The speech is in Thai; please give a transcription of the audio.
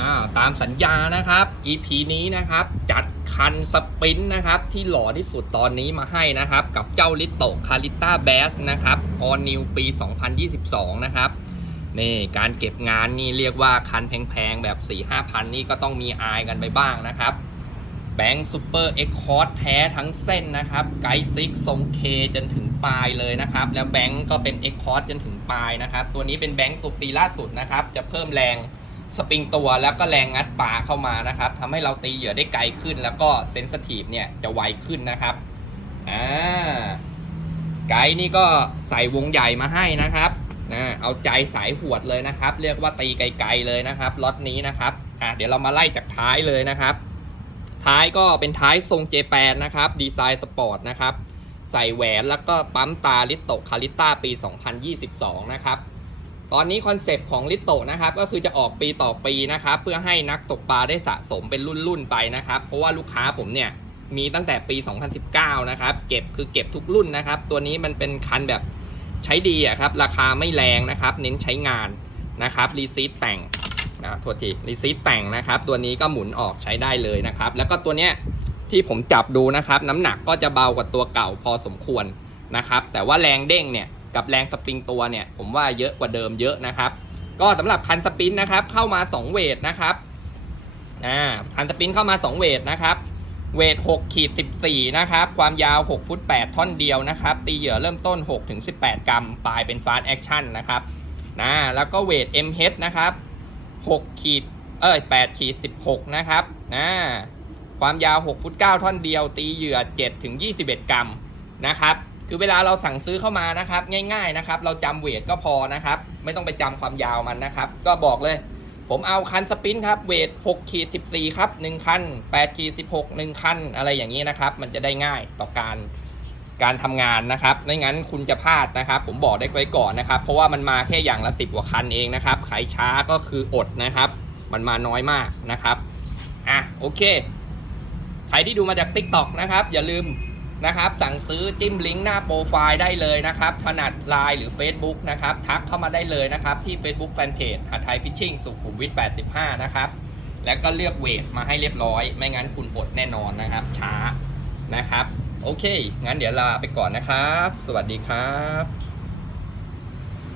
อ่าตามสัญญานะครับ EP นี้นะครับ จัดคันสปรินต์นะครับ ที่หล่อที่สุดตอนนี้มาให้นะครับ กับเจ้าลิโตคาริต้าแบสนะครับออนิวปี 2022 นะครับนี่การเก็บงานนี่เรียกว่าคันแพงๆ แบบ 4 5พันนี่ก็ต้องมีอายกันไปบ้างนะครับ แบงค์ซูเปอร์เอ็กคอร์แท้ทั้งเส้นนะครับ ไกด์ซิกทรงเคจนถึงปลายเลยนะครับ แล้วแบงค์ก็เป็นเอ็กคอร์จนถึงปลายนะครับ ตัวนี้เป็นแบงค์ตัวปีล่าสุดนะครับ จะเพิ่มแรง สปริงตัวแล้วก็แรงงัดปลาเข้ามานะครับทำให้เราตีเหยื่อได้ไกลขึ้น แล้วก็เซนสทีฟเนี่ยจะไวขึ้นนะครับอ่าไกด์นี่ก็ใส่วงใหญ่มาให้นะครับนะเอาใจสายหวดเลยนะครับ เรียกว่าตีไกลๆเลยนะครับล็อตนี้นะครับอะเดี๋ยวเรามาไล่จากท้ายเลยนะครับ ท้ายก็เป็นท้ายทรงเจแปนนะครับดีไซน์สปอร์ตนะครับใส่แหวนแล้วก็ปั๊มตาลิโตคาริต้าปี 2022 นะครับ ตอนนี้คอนเซปต์ของลิโตนะครับก็คือจะออกปีต่อปีนะครับเพื่อให้นักตกปลาได้สะสมเป็นรุ่นๆไปนะครับเพราะว่าลูกค้าผมเนี่ยมีตั้งแต่ปี 2019 นะครับ เก็บคือเก็บทุกรุ่นนะครับ ตัวนี้มันเป็นคันแบบใช้ดีอะครับ ราคาไม่แรงนะครับ เน้นใช้งานนะครับ รีซีตแต่งนะโทษที รีซีตแต่งนะครับ ตัวนี้ก็หมุนออกใช้ได้เลยนะครับ แล้วก็ตัวเนี้ยที่ผมจับดูนะครับ น้ำหนักก็จะเบากว่าตัวเก่าพอสมควรนะครับ แต่ว่าแรงเด้งเนี่ย กับแรงสปริงตัวเนี่ยผมว่าเยอะกว่าเดิมเยอะนะครับ ก็สำหรับคันสปรินนะครับเข้ามา 2 เวทนะครับอ่าคันสปรินเข้ามา 2 เวทนะครับ เวท6ขีด14 นะครับ ความยาว 6 ฟุต 8 ท่อนเดียวนะครับ ตีเหยื่อเริ่มต้น 6 ถึง 18 กรัม ปลายเป็นฟาสแอคชั่นนะครับนะแล้วก็เวท MH นะครับ6ขีดเอ้ย8ขีด16 นะครับนะความยาว 6 ฟุต 9 ท่อนเดียว ตีเหยื่อ 7 ถึง 21 กรัมนะครับ คือเวลาเราสั่งซื้อเข้ามานะครับ ง่ายๆนะครับ เราจำเวทก็พอนะครับ ไม่ต้องไปจำความยาวมันนะครับ ก็บอกเลย ผมเอาคันสปรินท์ครับเวท6ขีด14 ครับ 1 คัน8ขีด16 1 คัน อะไรอย่างนี้นะครับ มันจะได้ง่ายต่อการการทำงานนะครับไม่งั้นคุณจะพลาดนะครับ ผมบอกได้ไว้ก่อนนะครับ เพราะว่ามันมาแค่อย่างละสิบกว่าคันเองนะครับใครช้าก็คืออดนะครับ มันมาน้อยมากนะครับ อะโอเค ใครที่ดูมาจาก Tik t o อกนะครับ อย่าลืม นะครับ สั่งซื้อจิ้มลิงก์หน้าโปรไฟล์ได้เลยนะครับถนัดไลน์หรือ Facebook นะครับ ทักเข้ามาได้เลยนะครับ ที่ Facebook Fanpage หาไทยฟิชชิ่งสุขุมวิท85 นะครับ แล้วก็เลือกเวทมาให้เรียบร้อย ไม่งั้นคุณอดแน่นอนนะครับ ช้านะครับ โอเค งั้นเดี๋ยวลาไปก่อนนะครับ สวัสดีครับ